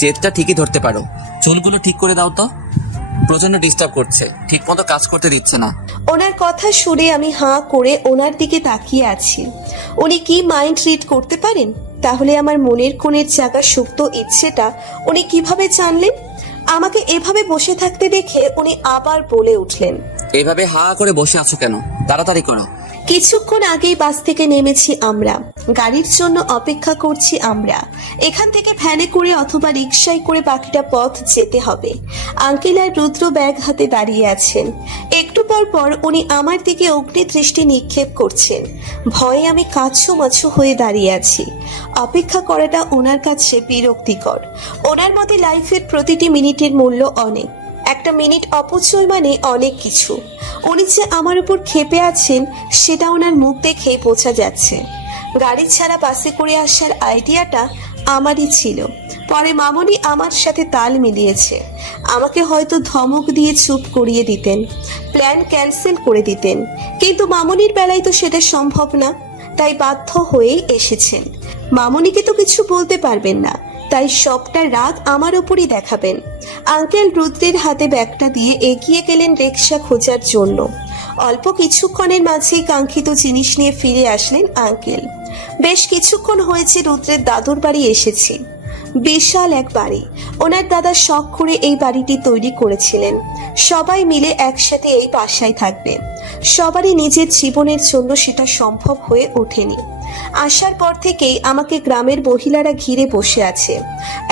জেদটা ঠিকই ধরতে পারো। চুলগুলো ঠিক করে দাও তো, প্রচন্ড ডিস্টার্ব করছে, ঠিক মতো কাজ করতে দিচ্ছে না। ওনার কথা শুনে আমি হাঁ করে ওনার দিকে তাকিয়ে আছি। উনি কি মাইন্ড রিড করতে পারেন? তাহলে আমার মনের কোণের জায়গা সুপ্ত ইচ্ছেটা উনি কিভাবে জানলেন? আমাকে এভাবে বসে থাকতে দেখে উনি আবার বলে উঠলেন, এইভাবে হা করে বসে আছো কেন? তাড়াতাড়ি করো। কিছুক্ষণ আগেই বাস থেকে নেমেছি আমরা, গাড়ির জন্য অপেক্ষা করছি আমরা। এখান থেকে ভ্যানে করে অথবা রিকশায় করে বাকিটা পথ যেতে হবে। আঙ্কেল আর রুদ্র ব্যাগ হাতে দাঁড়িয়ে আছেন। একটু পর পর উনি আমার দিকে অগ্নি দৃষ্টি নিক্ষেপ করছেন। ভয়ে আমি কাছু হয়ে দাঁড়িয়ে আছি। অপেক্ষা করাটা ওনার কাছে বিরক্তিকর। ওনার মতে লাইফের প্রতিটি মিনিটের মূল্য অনেক। একটা মিনিট অপচয় মানে অনেক কিছু। উনি যে আমার উপর ক্ষেপে আছেন সেটা ওনার মুখ দেখে বোঝা যাচ্ছে। গাড়ি ছাড়া বাসে করে আসার আইডিয়াটা আমারই ছিল। পরে মামনি আমার সাথে তাল মিলিয়েছে। আমাকে হয়তো ধমক দিয়ে চুপ করিয়ে দিতেন, প্ল্যান ক্যান্সেল করে দিতেন, কিন্তু মামনির বেলায় তো সেটা সম্ভব না। তাই বাধ্য হয়েই এসেছেন। মামনিকে তো কিছু বলতে পারবেন না, তাই সবটা রাগ আমার উপরই দেখাবেন। আঙ্কেল রুদ্রের হাতে ব্যাগটা দিয়ে এগিয়ে গেলেন রিকশা খোঁজার জন্য। অল্প কিছুক্ষণের মাঝেই কাঙ্ক্ষিত জিনিস নিয়ে ফিরে আসলেন আঙ্কেল। বেশ কিছুক্ষণ হয়েছে রুদ্রের দাদুর বাড়ি এসেছি। বিশাল এক বাড়ি। ওনার দাদা শখ করে এই বাড়িটি তৈরি করেছিলেন। সবাই মিলে একসাথে এই বাসায় থাকবে। সবারই নিজের জীবনের জন্য সেটা সম্ভব হয়ে ওঠেনি। আসার পর থেকেই আমাকে গ্রামের মহিলারা ঘিরে বসে আছে।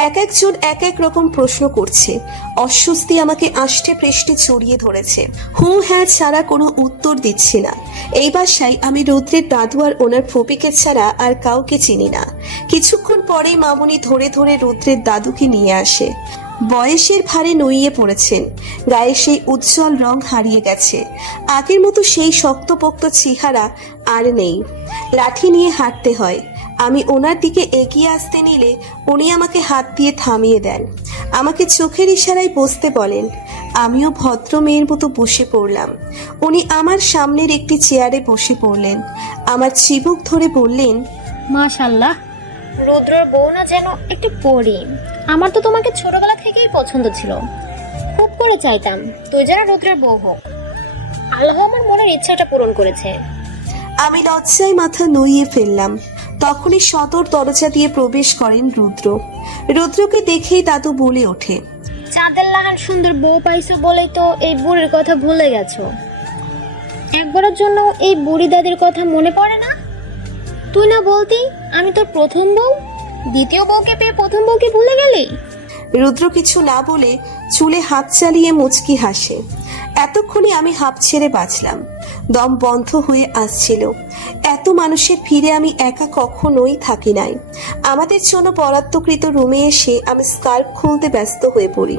এক একজন এক এক রকম প্রশ্ন করছে। অস্বস্তি আমাকে আষ্টে পৃষ্ঠে জড়িয়ে ধরেছে। হুঁ হ্যাঁ ছাড়া কোনো উত্তর দিচ্ছি না। এই বাসায় আমি রুদ্রের দাদু আর ওনার ফপিকে ছাড়া আর কাউকে চিনি না। কিছুক্ষণ পরেই মামনি ধরে ধরে রুদ্রের দাদুকে নিয়ে আসে। বয়সের ভারে নুইয়ে পড়েছেন। গায়ে সেই উজ্জ্বল রং হারিয়ে গেছে। আগের মতো সেই শক্তপোক্ত চেহারা আর নেই। লাঠি নিয়ে হাঁটতে হয়। আমি ওনার দিকে এগিয়ে আসতে নিলে উনি আমাকে হাত দিয়ে থামিয়ে দেন। আমাকে চোখের ইশারায় বসতে বলেন। আমিও ভদ্র মেয়ের মতো বসে পড়লাম। উনি আমার সামনের একটি চেয়ারে বসে পড়লেন। আমার চিবুক ধরে বললেন, মাশাআল্লাহ, রুদ্রর বউ না যেন একটু পরি। আমার তো তোমাকে ছোটবেলা থেকেই পছন্দ ছিল, খুব করে চাইতাম তুই যেন রুদ্রের বউ হোক। আল্লাহ আমার মনের ইচ্ছাটা পূরণ করেছে। আমি লজ্জায় মাথা নুইয়ে ফেললাম। তখনই সদর দরজা দিয়ে প্রবেশ করেন রুদ্র। রুদ্রকে দেখেই দাদু বলে ওঠে, চাঁদের লাগান সুন্দর বউ পাইছো বলেই তো এই বুড়ির কথা ভুলে গেছো। একবারের জন্য এই বুড়ি দাদির কথা মনে পড়ে না? তুই না বলতি আমি তোর প্রথম বউ, দ্বিতীয় বউকে পেয়ে প্রথম বউকে ভুলে গেলি? রুদ্র কিছু না বলে চুলে হাত চালিয়ে মুচকি হাসে। এতক্ষণে আমি হাঁপ ছেড়ে বাঁচলাম। দম বন্ধ হয়ে আসছিল। এত মানুষের ভিড়ে আমি একা কখনোই থাকি নাই। আমাদের জন্য বরাদ্দকৃত রুমে এসে আমি স্কার্ফ খুলতে ব্যস্ত হয়ে পড়ি।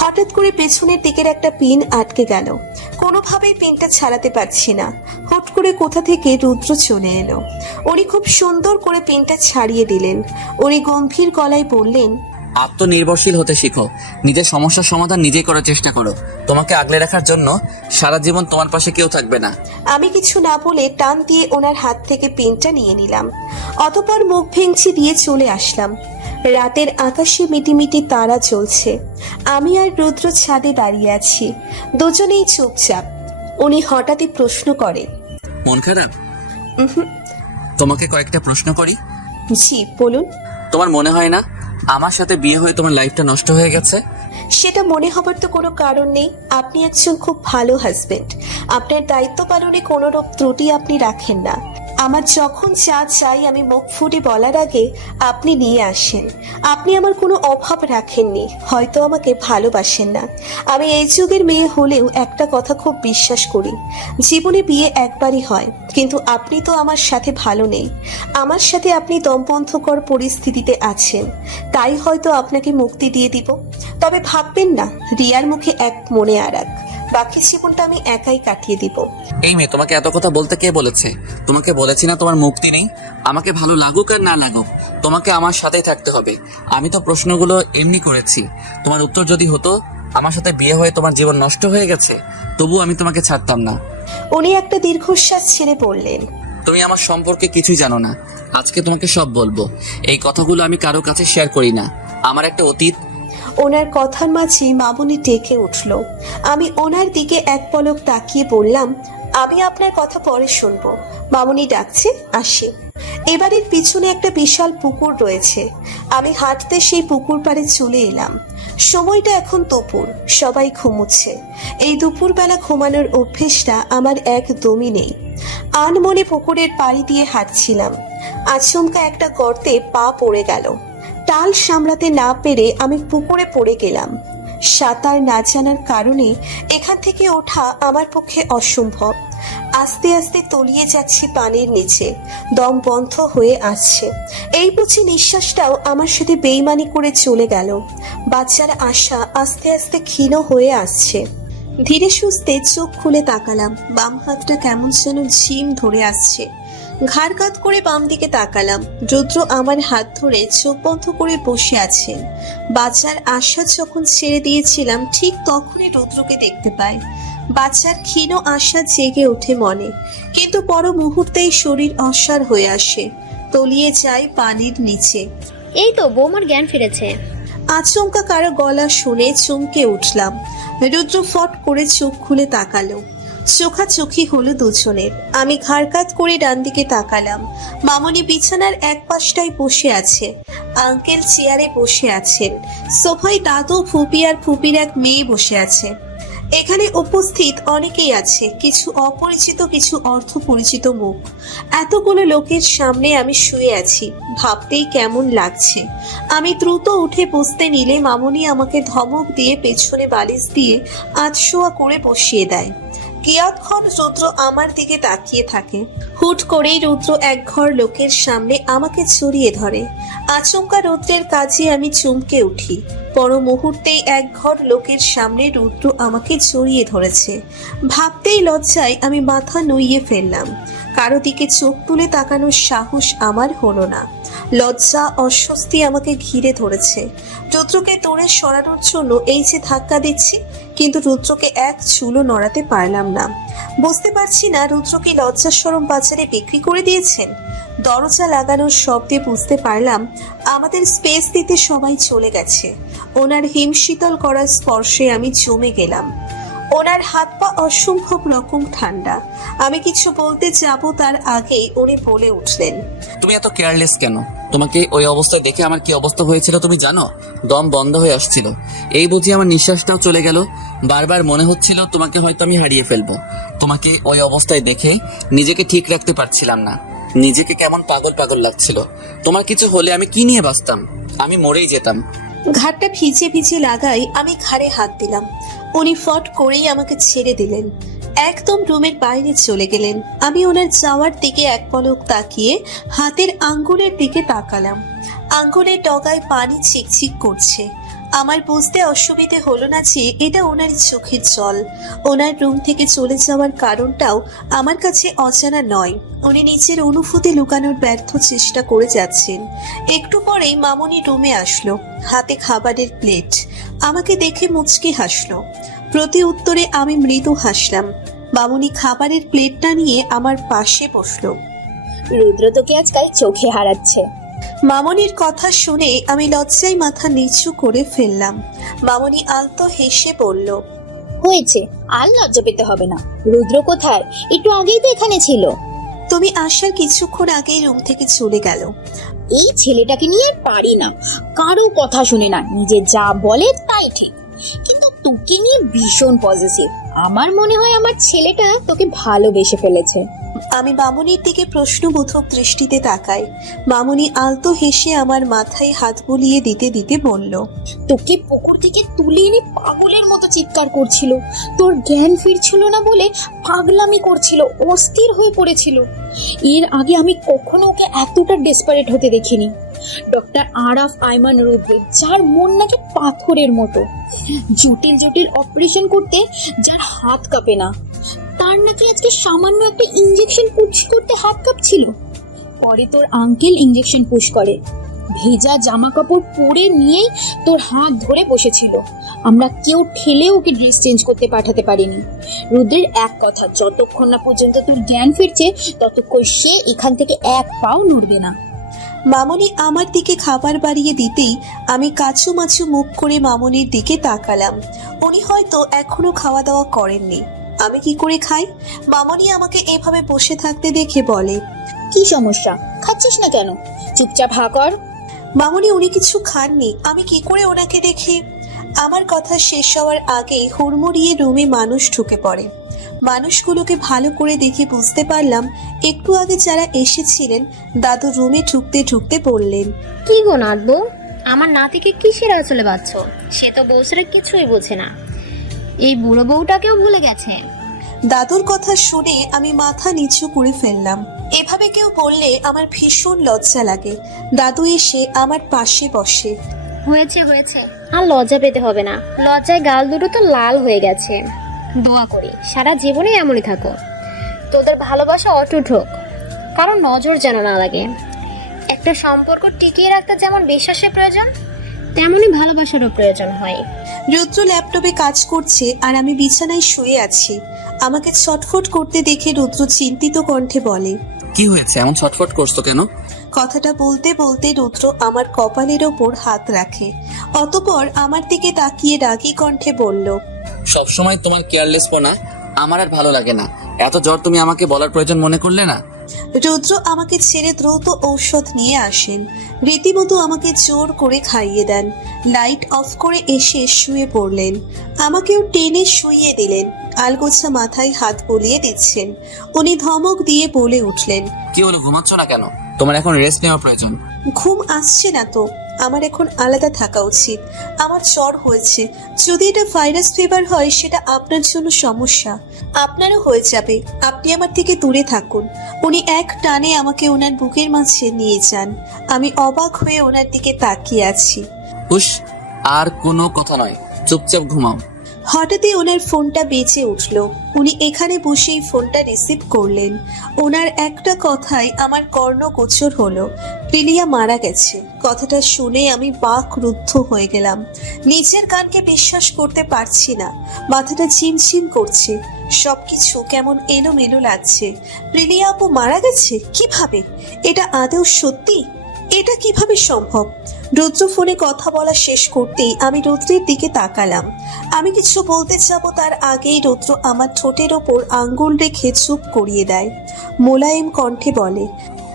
হঠাৎ করে পেছনের দিকের একটা পিন আটকে গেল। কোনোভাবেই পিনটা ছাড়াতে পারছি না। হুট করে কোথা থেকে রুদ্র চলে এলো। উনি খুব সুন্দর করে পিনটা ছাড়িয়ে দিলেন। উনি গম্ভীর গলায় বললেন, আত্মনির্ভরশীল হতে শিখো, নিজের সমস্যার সমাধান নিজেই করার চেষ্টা করো। তোমাকে আগলে রাখার জন্য সারা জীবন তোমার পাশে কেউ থাকবে না। আমি কিছু না বলে টান দিয়ে ওনার হাত থেকে পেনটা নিয়ে নিলাম। অতঃপর মুখ ভেঙচি দিয়ে চলে আসলাম। রাতের আকাশে মিটিমিটি তারা জ্বলছে। আমি আর রুদ্র ছাদে দাঁড়িয়ে আছি, দুজনেই চুপচাপ। উনি হঠাৎই প্রশ্ন করে, মন খারাপ? উহুম। তোমাকে কয়েকটা প্রশ্ন করি। জি বলুন। তোমার মনে হয় না আমার সাথে বিয়ে হয়ে তোমার লাইফটা নষ্ট হয়ে গেছে? সেটা মনে হবার তো কোনো কারণ নেই। আপনি একজন খুব ভালো হাজবেন্ড। আপনার দায়িত্ব পালনে কোনো রূপ ত্রুটি আপনি রাখেন না। আমার যখন যা চাই আমি মুখ ফুটে বলার আগে আপনি নিয়ে আসেন। আপনি আমার কোনো অভাব রাখেননি, হয়তো আমাকে ভালোবাসেন না। আমি এই যুগের মেয়ে হলেও একটা কথা খুব বিশ্বাস করি, জীবনে বিয়ে একবারই হয়। কিন্তু আপনি তো আমার সাথে ভালো নেই। আমার সাথে আপনি দমবন্ধকর পরিস্থিতিতে আছেন, তাই হয়তো আপনাকে মুক্তি দিয়ে দিব। তবে ভাববেন না রিয়ার মুখে এক মনে আর এক। বাকি জীবনটা আমি একাই কাটিয়ে দিব। এই মেয়ে, তোমাকে এত কথা বলতে কে বলেছে? তোমাকে বলেছি না তোমার মুক্তি নেই? আমাকে ভালো লাগুক আর না লাগুক তোমাকে আমার সাথেই থাকতে হবে। আমি তো প্রশ্নগুলো এমনি করেছি। তোমার উত্তর যদি হতো আমার সাথে বিয়ে হয়ে তোমার জীবন নষ্ট হয়ে গেছে, তবু আমি তোমাকে ছাড়তাম না। উনি একটা দীর্ঘশ্বাস ছেড়ে পড়লেন, তুমি আমার সম্পর্কে কিছুই জানো না। আজকে তোমাকে সব বলবো। এই কথাগুলো আমি কারো কাছে শেয়ার করি না। আমার একটা অতীত। ওনার কথার মাঝে মামুনি ডেকে উঠল। আমি ওনার দিকে এক পলক তাকিয়ে বললাম, আমি আপনার কথা পরে শুনবো। মামুনি ডাকছে, আসি। এবারের পিছনে একটা বিশাল পুকুর রয়েছে। আমি হাঁটতে সেই পুকুর পাড়ে চলে এলাম। সময়টা এখন দুপুর, সবাই ঘুমোচ্ছে। এই দুপুরবেলা ঘুমানোর অভ্যেসটা আমার একদমই নেই। আনমনে পুকুরের পাড়ি দিয়ে হাঁটছিলাম। আচমকা একটা গর্তে পা পড়ে গেল। টাল সামলাতে না পেরে আমি পুকুরে পড়ে গেলাম। সাঁতার না জানার কারণে এখান থেকে ওঠা আমার পক্ষে অসম্ভব। আস্তে আস্তে তলিয়ে যাচ্ছি পানির নিচে, দম বন্ধ হয়ে আসছে। এই বুঝি নিঃশ্বাসটাও আমার সাথে বেইমানি করে চলে গেল। বাচ্চার আশা আস্তে আস্তে ক্ষীণ হয়ে আসছে। ধীরে সুস্থে চোখ খুলে তাকালাম, বাম হাতটা কেমন যেন ঝিম ধরে আসছে। ঘাড় কাত করে বাম দিকে তাকালাম। রুদ্র আমার হাত ধরে চোখ বন্ধ করে বসে আছেন। বাচ্চার আশা যখন ছেড়ে দিয়েছিলাম ঠিক তখনই রুদ্রকে দেখতে পাই। বাচ্চার ক্ষীণ আশা জেগে ওঠে মনে, কিন্তু পর মুহূর্তেই শরীর অসাড় হয়ে আসে, তলিয়ে যায় পানির নিচে। এই তো বৌমার জ্ঞান ফিরেছে। আচমকা কারো গলা শুনে চমকে উঠলাম। রুদ্র ফট করে চোখ খুলে তাকালো। চোখাচোখি হলো দুজনের। আমি ঘাড় কাত করে ডান দিকে তাকালাম। মামনি বিছানার এক পাশটায় বসে আছে, আঙ্কেল চেয়ারে বসে আছেন, সোফায় দাদু, ফুপি আর ফুপির এক মেয়ে বসে আছে। এখানে উপস্থিত অনেকেই আছে, কিছু অপরিচিত, কিছু অর্থ পরিচিত মুখ। এতগুলো লোকের সামনে আমি শুয়ে আছি, ভাবতেই কেমন লাগছে। আমি দ্রুত উঠে বসতে নিলে মামনি আমাকে ধমক দিয়ে পেছনে বালিশ দিয়ে আধশোয়া করে বসিয়ে দেয়। কিয়ৎক্ষণ রুদ্র আমার দিকে তাকিয়ে থাকে। হুট করেই রুদ্র এক ঘর লোকের সামনে আমাকে জড়িয়ে ধরে। আচমকা রুদ্রের কাজে আমি চমকে উঠি। পর মুহূর্তেই এক ঘর লোকের সামনে রুদ্র আমাকে জড়িয়ে ধরেছে। ভাবতেই লজ্জায় আমি মাথা নুইয়ে ফেললাম। কারো দিকে চোখ তুলে তাকানোর সাহস আমার হলো না। লজ্জা, অস্বস্তি আমাকে ঘিরে ধরেছে। রুদ্রকে দূরে সরানোর জন্য এই যে ধাক্কা দিচ্ছি, কিন্তু রুদ্রকে এক চুলও নড়াতে পারলাম না। বুঝতে পারছি না রুদ্র কি লজ্জা শরম বাজারে বিক্রি করে দিয়েছেন। দরজা লাগানোর শব্দে বুঝতে পারলাম আমাদের স্পেস দিতে সবাই চলে গেছে। ওনার হিমশীতল করা স্পর্শে আমি জমে গেলাম। ওনার হাত পা অসম্ভব রকম ঠান্ডা। আমি কিছু বলতে যাব তার আগেই উনি বলে উঠলেন, তুমি এত কেয়ারলেস কেন? তোমাকে ওই অবস্থায় দেখে আমার কি অবস্থা হয়েছিল তুমি জানো? দম বন্ধ হয়ে আসছিল। এই বুঝি আমার নিঃশ্বাসটাও চলে গেল। বারবার মনে হচ্ছিল তোমাকে হয়তো আমি হারিয়ে ফেলবো। তোমাকে ওই অবস্থায় দেখে নিজেকে ঠিক রাখতে পারছিলাম না। নিজেকে কেমন পাগল পাগল লাগছিল। তোমার কিছু হলে আমি কি নিয়ে বাঁচতাম? আমি মরেই যেতাম। ঘাটটা ভিজে ভিজে লাগাই আমি ঘাড়ে হাত দিলাম। উনি ফট করেই আমাকে ছেড়ে দিলেন, একদম রুমের বাইরে চলে গেলেন। আমি ওনার যাওয়ার দিকে এক পলক তাকিয়ে হাতের আঙ্গুলের দিকে তাকালাম। আঙ্গুলের ডগায় পানি চিকচিক করছে। আমার বুঝতে অসুবিধে হলো না যে এটা ওনার চোখের জল। ওনার রুম থেকে চলে যাওয়ার কারণটাও আমার কাছে অজানা নয়। উনি নিজের অনুভূতি লুকানোর ব্যর্থ চেষ্টা করে যাচ্ছেন। একটু পরেই মামনি রুমে আসলো, হাতে খাবারের প্লেট। আমাকে দেখে মুচকি হাসলো। প্রতি উত্তরে আমি মৃদু হাসলাম। মামনি খাবারের প্লেটটা নিয়ে আমার পাশে বসলো। রুদ্র তোকে আজকাল চোখে হারাচ্ছে। মামনির কথা শুনে আমি লজ্জায় মাথা নিচু করে ফেললাম। মামনি আলতো হেসে বলল, হয়েছে, আর লজ্জা পেতে হবে না। রুদ্র কোথায়? একটু আগেই তো এখানে ছিল। তুমি আসার কিছুক্ষণ আগেই রুম থেকে চলে গেল। এই ছেলেটাকে নিয়ে আর পারি না, কারো কথা শুনে না, নিজে যা বলে তাই ঠিক। কিন্তু তোকে নিয়ে ভীষণ পজিটিভ। আমার মনে হয় আমার ছেলেটা তোকে ভালোবেসে ফেলেছে। আমি মামনির দিকে প্রশ্নবোধক দৃষ্টিতে তাকাই। মামনি আলতো হেসে আমার মাথায় হাত বুলিয়ে দিতে দিতে বলল, তোকে পুকুর থেকে তুলে এনে পাগলের মতো চিৎকার করছিল। তোর জ্ঞান ফিরছিল না বলে পাগলামি করছিল, অস্থির হয়ে পড়েছিল। এর আগে আমি কখনো ওকে এতটা ডেসপারেট হতে দেখিনি। ডক্টর আরাফ আইমান রুদ্র, যার মন নাকি পাথরের মতো, জটিল জটিল অপারেশন করতে যার হাত কাঁপে না, তার নাকি আজকে সামান্য একটা ইনজেকশন পুশ করতে হাত কাঁপছিল। পরে তোর আঙ্কেল ইনজেকশন পুশ করে, ভেজা জামা কাপড় পরে নিয়েই তোর হাত ধরে বসেছিল। আমরা কেউ ঠেলে ওকে ড্রেস চেঞ্জ করতে পাঠাতে পারিনি। রুদ্রের এক কথা, যতক্ষণ না পর্যন্ত তোর জ্ঞান ফিরছে ততক্ষণ সে এখান থেকে এক পাও নড়বে না। মামনি আমার দিকে খাবার বাড়িয়ে দিতেই আমি কাচু মাচু মুখ করে মামনির দিকে তাকালাম। উনি হয়তো এখনো খাওয়া দাওয়া করেননি। আমি কি করে খাই? মামনি আমাকে এভাবে বসে থাকতে দেখে বলে, কি সমস্যা, খাচ্ছিস না কেন? চুপচাপ হা কর। মামনি উনি কিছু খাননি, আমি কি করে ওনাকে দেখে? আমার কথা শেষ হওয়ার আগেই হুড়মুড়িয়ে রুমে মানুষ ঢুকে পড়ে। মানুষগুলোকে ভালো করে দেখে বুঝতে পারলাম একটু আগে যারা এসেছিলেন দাদু রুমে ঢুকতে ঢুকতে বললেন, কি গো নাতবো, আমার নাতিকে কিসের আঁচলে বাচ্চ? সে তো বউসরে কিছুই বোঝে না, এই বুড়ো বউটাকেও ভুলে গেছে। দাদুর কথা শুনে আমি মাথা নিচু করে ফেললাম। এভাবে কেউ বললে আমার ভীষণ লজ্জা লাগে। দাদু এসে আমার পাশে বসে। হয়েছে হয়েছে, আর লজ্জা পেতে হবে না, লজ্জায় গাল দুটো তো লাল হয়ে গেছে। দোয়া করি সারা জীবনে এমনই থাকো, তোদের ভালোবাসা অটুট হোক, কারণ নজর যেন না লাগে। একটা সম্পর্ক টিকিয়ে রাখতে যেমন বিশ্বাসের প্রয়োজন, তেমনই ভালোবাসারও প্রয়োজন হয়। রুদ্র ল্যাপটপে কাজ করছে আর আমি বিছানায় শুয়ে আছি। আমাকে ছটফট করতে দেখে রুদ্র চিন্তিত কণ্ঠে বলে, কি হয়েছে, এমন ছটফট করছো কেন? কথাটা বলতে বলতে রুদ্র আমার কপালের ওপর হাত রাখে, অতঃপর আমার দিকে তাকিয়ে রাগী কণ্ঠে বলল, সবসময় তোমার কেয়ারলেসপনা আমার আর ভালো লাগে না। এত জ্বর তুমি আমাকে বলার প্রয়োজন মনে করলে না? রুদ্র আমাকে ছেড়ে দ্রুত ঔষধ নিয়ে আসেন। রীতিমতো আমাকে জোর করে খাইয়ে দেন। লাইট অফ করে এসে শুয়ে পড়লেন। আমাকেও টেনে শুইয়ে দিলেন। আলগোছা মাথায় হাত বুলিয়ে দিচ্ছেন। উনি ধমক দিয়ে বলে উঠলেন, কি হলো, ঘুমাচ্ছ না কেন? তোমার এখন রেস্ট নেওয়া প্রয়োজন। ঘুম আসছে না তো। আমার এখন আলাদা থাকা উচিত। আমার জ্বর হয়েছে। যদি এটা ভাইরাস ফিভার হয় সেটা আপনার জন্য সমস্যা। আপনারও হয়ে যাবে। আপনি আমার থেকে দূরে থাকুন। উনি এক টানে আমাকে ওনার বুকের মাঝে নিয়ে যান। আমি অবাক হয়ে ওনার দিকে তাকিয়ে আছি। উস, আর কোনো কথা নয়, চুপচাপ ঘুমাও। হঠাৎই ওনার ফোনটা বেজে উঠল। উনি এখানে বসেই ফোনটা রিসিভ করলেন। ওনার একটা কথায় আমার কর্ণগোচর হলো, প্রিলিয়া মারা গেছে। কথাটা শুনে আমি বাকরুদ্ধ হয়ে গেলাম। নিজের কানকে বিশ্বাস করতে পারছি না। মাথাটা ঝিমঝিম করছে। সবকিছু কেমন এলোমেলো লাগছে। প্রিলিয়া আপু মারা গেছে? কিভাবে? এটা আদৌ সত্যি? এটা কিভাবে সম্ভব? রুদ্র ফোনে কথা বলা শেষ করতেই আমি রুদ্রের দিকে তাকালাম। আমি কিছু বলতে যাব তার আগেই রুদ্র আমার ঠোঁটের ওপর আঙ্গুল রেখে চুপ করিয়ে দেয়। মোলায়েম কণ্ঠে বলে,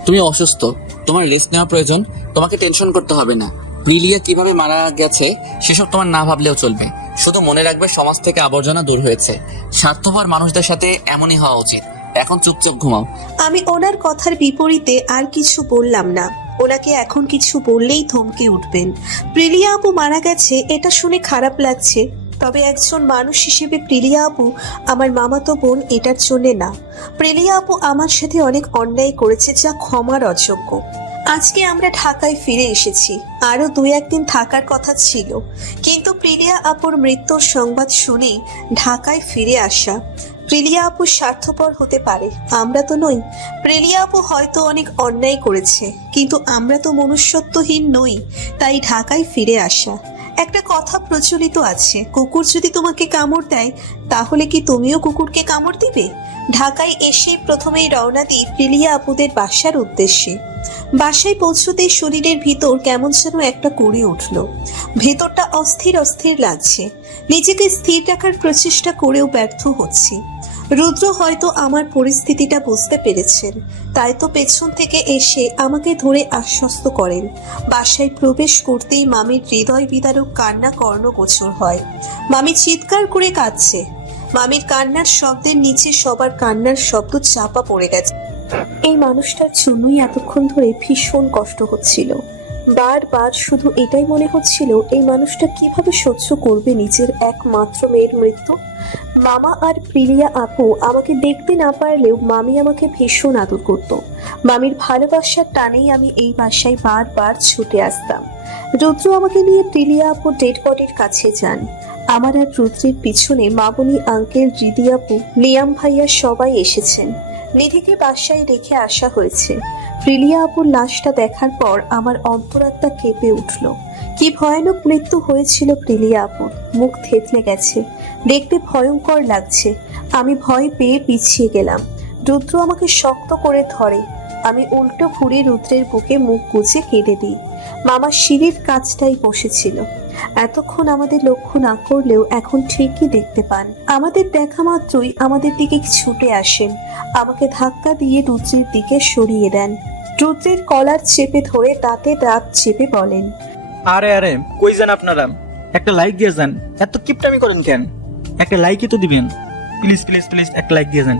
তুমি অসুস্থ, তোমার রেস্ট নেওয়া প্রয়োজন। তোমাকে টেনশন করতে হবে না। প্রিলিয়া কিভাবে মারা গেছে সেসব তোমার না ভাবলেও চলবে। শুধু মনে রাখবে সমাজ থেকে আবর্জনা দূর হয়েছে। স্বার্থপর মানুষদের সাথে এমনই হওয়া উচিত। এখন চুপচাপ ঘুমাও। আমি ওনার কথার বিপরীতে আর কিছু বললাম না। ওনাকে এখন কিছু বললেই থমকে উঠবেন। প্রিলিয়া আপু মারা গেছে এটা শুনে খারাপ লাগছে, তবে একজন মানুষ হিসেবে প্রিলিয়া আপু আমার মামাতো বোন, এটার জন্যে না। প্রিলিয়া আপু আমার সাথে অনেক অন্যায় করেছে যা ক্ষমার অযোগ্য। আজকে আমরা ঢাকায় ফিরে এসেছি। আরো 2-1 দিন থাকার কথা ছিল, কিন্তু প্রিলিয়া আপুর মৃত্যুর সংবাদ শুনেই ঢাকায় ফিরে আসা। প্রিলিয়া আপু স্বার্থপর হতে পারে, আমরা তো নই। প্রিলিয়া আপু হয়তো অনেক অন্যায় করেছে, কিন্তু আমরা তো মনুষ্যত্বহীন নই, তাই ঢাকায় ফিরে আসা। একটা কথা প্রচলিত আছে, কুকুর যদি তোমাকে কামড় দেয় তাহলে কি তুমিও কুকুরকে কামড় দিবে? ঢাকায় এসে প্রথমেই রওনা দিই প্রিলিয়া আপুদের বাসার উদ্দেশ্যে। বাসায় পৌঁছতেই শরীরের ভিতর কেমন যেন একটা করে উঠল। ভেতরটা অস্থির অস্থির লাগছে। নিজেকে স্থির রাখার প্রচেষ্টা করেও ব্যর্থ হচ্ছি। রুদ্র হয়তো আমার পরিস্থিতিটা বুঝতে পেরেছেন, তাই তো পেছন থেকে এসে আমাকে ধরে আশ্বস্ত করেন। বাসায় প্রবেশ করতেই মামির হৃদয় বিদারক কান্না কর্ণগোচর হয়। মামি চিৎকার করে কাঁদছে। মামির কান্নার শব্দের নিচে সবার কান্নার শব্দ চাপা পড়ে গেছে। এই মানুষটার জন্যই এতক্ষণ ধরে ভীষণ কষ্ট হচ্ছিল। বারবার শুধু এটাই মনে হচ্ছিল, এই মানুষটা কিভাবে সহ্য করবে নিজের একমাত্র মেয়ের মৃত্যু। মামা আর প্রিলিয়া আপু আমাকে দেখতে না পারলেও মামি আমাকে ভীষণ আদর করত। মামির ভালোবাসার টানেই আমি এই বাসায় বারবার ছুটে আসতাম। রুদ্র আমাকে নিয়ে প্রিলিয়া আপু ডেড বডির কাছে যান। আমার আর রুদ্রের পিছনে মামনি, আঙ্কেল, রিদি আপু, লিয়াম ভাইয়া সবাই এসেছেন। নিধিকে বাসায় রেখে আসা হয়েছে। প্রিলিয়া আপুর লাশটা দেখার পর আমার অন্তরাত্মা কেঁপে উঠল। কি ভয়ানক মৃত্যু হয়েছিল প্রিলিয়া আপুর। মুখ থেতলে গেছে, দেখতে ভয়ঙ্কর লাগছে। আমি ভয় পেয়ে পিছিয়ে গেলাম। রুদ্র আমাকে শক্ত করে ধরে। আমি উল্টো ঘুরে রুদ্রের বুকে মুখ গুজে কেঁদে দিই। মামা সিঁড়ির কাছটাই বসেছিল। এতক্ষণ আমাদের লক্ষ্য না করলেও এখন ঠিকই দেখতে পান। আমাদের দেখা মাত্রই আমাদের দিকে ছুটে আসেন, আমাকে ধাক্কা দিয়ে রুদ্রের দিকে সরিয়ে দেন। রুদ্রের কলার চেপে ধরে দাঁতে দাঁত চেপে বলেন, আরে আরে কই যান আপনারা? একটা লাইক দিয়ে যান। এত কিপটামি করেন কেন? একটা লাইকই তো দিবেন। প্লিজ প্লিজ প্লিজ একটা লাইক দিয়ে যান।